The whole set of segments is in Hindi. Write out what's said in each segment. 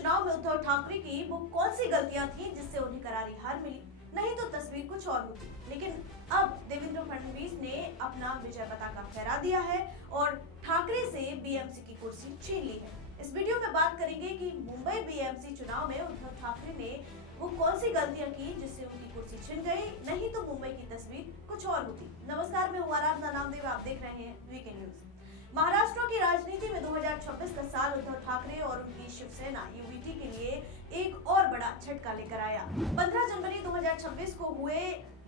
चुनाव में उद्धव ठाकरे की वो कौन सी गलतियां थी जिससे उन्हें करारी हार मिली? नहीं तो तस्वीर कुछ और होती। लेकिन अब देवेंद्र फडणवीस ने अपना विजय पताका फहरा दिया है और ठाकरे से बीएमसी की कुर्सी छीन ली है। इस वीडियो में बात करेंगे कि मुंबई बीएमसी चुनाव में उद्धव ठाकरे ने वो कौन सी गलतियां की जिससे उनकी कुर्सी छिन गई, नहीं तो मुंबई की तस्वीर कुछ और होती। नमस्कार, मैं हूं आराधना नामदेव, आप देख रहे हैं वीके न्यूज। महाराष्ट्र की राजनीति में 2026 का साल उद्धव ठाकरे और उनकी शिवसेना यूबीटी के लिए एक और बड़ा झटका लेकर आया। 15 जनवरी 2026 को हुए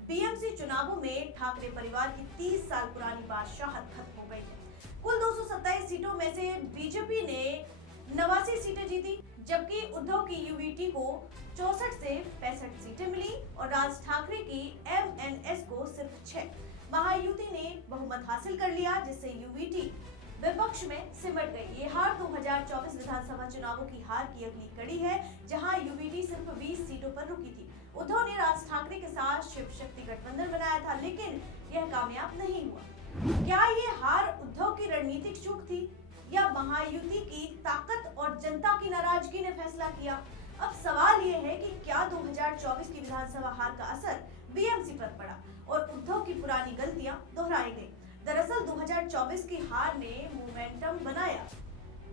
बीएमसी चुनावों में ठाकरे परिवार की 30 साल पुरानी बादशाहत खत्म हो गई है। कुल 227 सीटों में से बीजेपी ने 89 सीटें जीती, जबकि उद्धव की यूबीटी को 64 से 65 सीटें मिली और राज ठाकरे की एमएनएस को सिर्फ 6। महायुति ने बहुमत हासिल कर लिया, जिससे यूबीटी विपक्ष में सिमट गई। ये हार 2024 विधानसभा चुनावों की हार की अगली कड़ी है, जहां यूबीटी सिर्फ 20 सीटों पर रुकी थी। उद्धव ने राज ठाकरे के साथ शिव शक्ति गठबंधन बनाया था, लेकिन यह कामयाब नहीं हुआ। क्या ये हार उद्धव की रणनीतिक चूक थी या महायुति की ताकत और जनता की नाराजगी ने फैसला किया? अब सवाल ये है कि क्या 2024 की विधानसभा हार का असर बीएमसी पर पड़ा और उद्धव की पुरानी गलतियां दोहराई गई? दरअसल 2024 की हार ने मोमेंटम बनाया।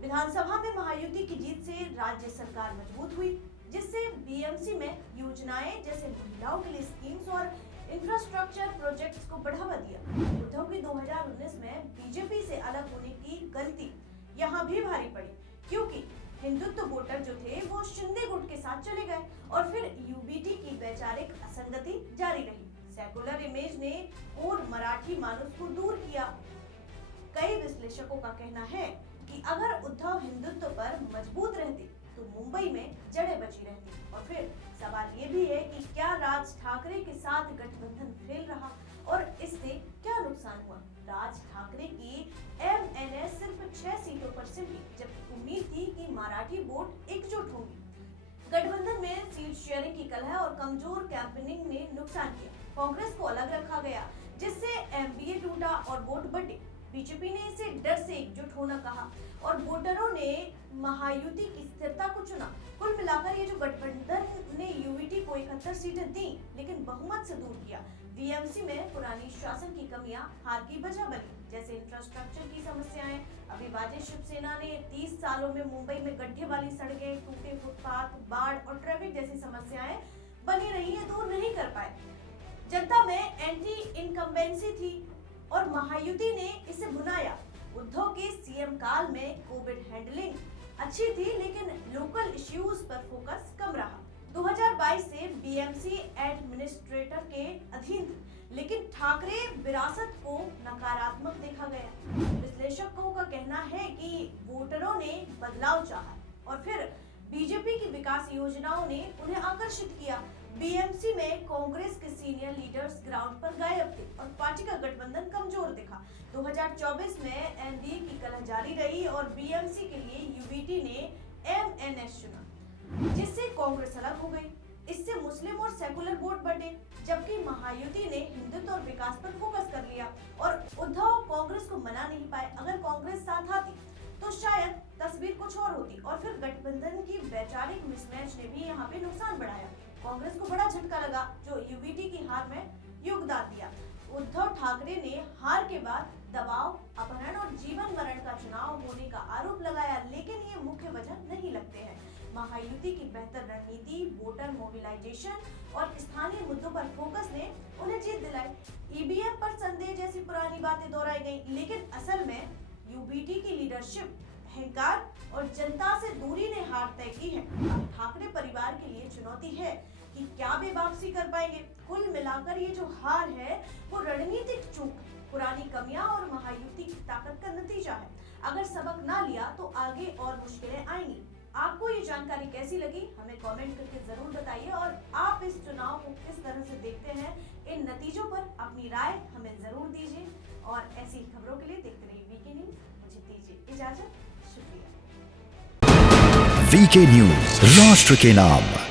विधानसभा में महायुति की जीत से राज्य सरकार मजबूत हुई, जिससे बीएमसी में योजनाएं जैसे महिलाओं के लिए स्कीम्स और इंफ्रास्ट्रक्चर प्रोजेक्ट्स को बढ़ावा दिया। उद्धव की 2019 में बीजेपी से अलग होने की गलती यहाँ भी भारी पड़ी, क्योंकि हिंदुत्व वोटर जो थे वो शिंदे गुट के साथ चले गए और फिर यूबीटी की वैचारिक असंगति जारी रही। सेकुलर इमेज ने और मराठी मानुष को दूर किया। कई विश्लेषकों का कहना है कि अगर उद्धव हिंदुत्व पर मजबूत रहते तो मुंबई में जड़ें बची रहती। और फिर सवाल ये भी है कि क्या राज ठाकरे के साथ गठबंधन फेल रहा और इससे क्या नुकसान हुआ? राज ठाकरे की एमएनएस सिर्फ 6 सीटों पर सिमटी, जबकि उम्मीद थी कि मराठी वोट एकजुट होंगे। गठबंधन में सीट शेयरिंग की कलह और कमजोर कैंपेनिंग ने नुकसान किया। कांग्रेस को अलग रखा गया, जिससे एमबीए टूटा और वोट बटे। बीजेपी ने इसे डर से एकजुट होना कहा और वोटरों ने महायुति की स्थिरता को चुना। कुल मिलाकर ये जो गठबंधन ने यूबीटी को 71 सीटें दी, लेकिन बहुमत से दूर किया। बीएमसी में पुरानी शासन की कमियां हार की वजह बनी, जैसे इंफ्रास्ट्रक्चर की समस्याएं। अविभाजित शिवसेना ने 30 सालों में मुंबई में गड्ढे वाली सड़कें, टूटे फुटपाथ, बाढ़ और ट्रैफिक जैसी समस्याएं बनी रही है, दूर नहीं कर पाए। जनता में एंटी इनकम्बेंसी थी और महायुति ने इसे भुनाया। उद्धव के सीएम काल में कोविड हैंडलिंग अच्छी थी, लेकिन लोकल इश्यूज पर फोकस कम रहा। 2022 से बीएमसी एडमिनिस्ट्रेटर के अधीन थी, लेकिन ठाकरे विरासत को नकारात्मक देखा गया। विश्लेषकों का कहना है कि वोटरों ने बदलाव चाहा और फिर बीजेपी की विकास योजनाओं ने उन्हें आकर्षित किया। बीएमसी में कांग्रेस के सीनियर लीडर्स ग्राउंड पर गायब थे और पार्टी का गठबंधन कमजोर दिखा। 2024 में एनडीए की कलह जारी रही और बीएमसी के लिए यूबीटी ने एमएनएस चुना, जिससे कांग्रेस अलग हो गई। इससे मुस्लिम और सेकुलर वोट बढ़े, जबकि महायुति ने हिंदुत्व और विकास पर फोकस कर लिया और उद्धव कांग्रेस को मना नहीं पाए। अगर कांग्रेस साथ आती तो शायद तस्वीर कुछ और होती और फिर गठबंधन की वैचारिक मिसमैच ने भी यहाँ पे नुकसान बढ़ाया। कांग्रेस को बड़ा झटका लगा, जो यूबीटी की हार में योगदान दिया। उद्धव ठाकरे ने हार के बाद दबाव, अपहरण और जीवन मरण का चुनाव होने का आरोप लगाया, लेकिन ये मुख्य वजह नहीं लगते हैं। महायुति की बेहतर रणनीति, वोटर मोबिलाइजेशन और स्थानीय मुद्दों पर फोकस ने उन्हें जीत दिलाई। ईवीएम पर संदेह जैसी पुरानी बातें दोहराई गई, लेकिन असल में यूबीटी की लीडरशिप, अहंकार और जनता से दूरी ने हार तय की है। अब ठाकरे परिवार के लिए चुनौती है कि क्या वे वापसी कर पाएंगे। कुल मिलाकर ये जो हार है वो रणनीतिक चूक, पुरानी कमियां और महायुति की ताकत का नतीजा है। अगर सबक ना लिया तो आगे और मुश्किलें आएंगी। आपको ये जानकारी कैसी लगी, हमें कमेंट करके जरूर बताइए और आप इस चुनाव को किस तरह से देखते हैं। इन नतीजों पर अपनी राय हमें जरूर दीजिए और ऐसी खबरों के लिए देखते रहिए वीके न्यूज। मुझे दीजिए इजाजत, शुक्रिया। वीके न्यूज, राष्ट्र के नाम।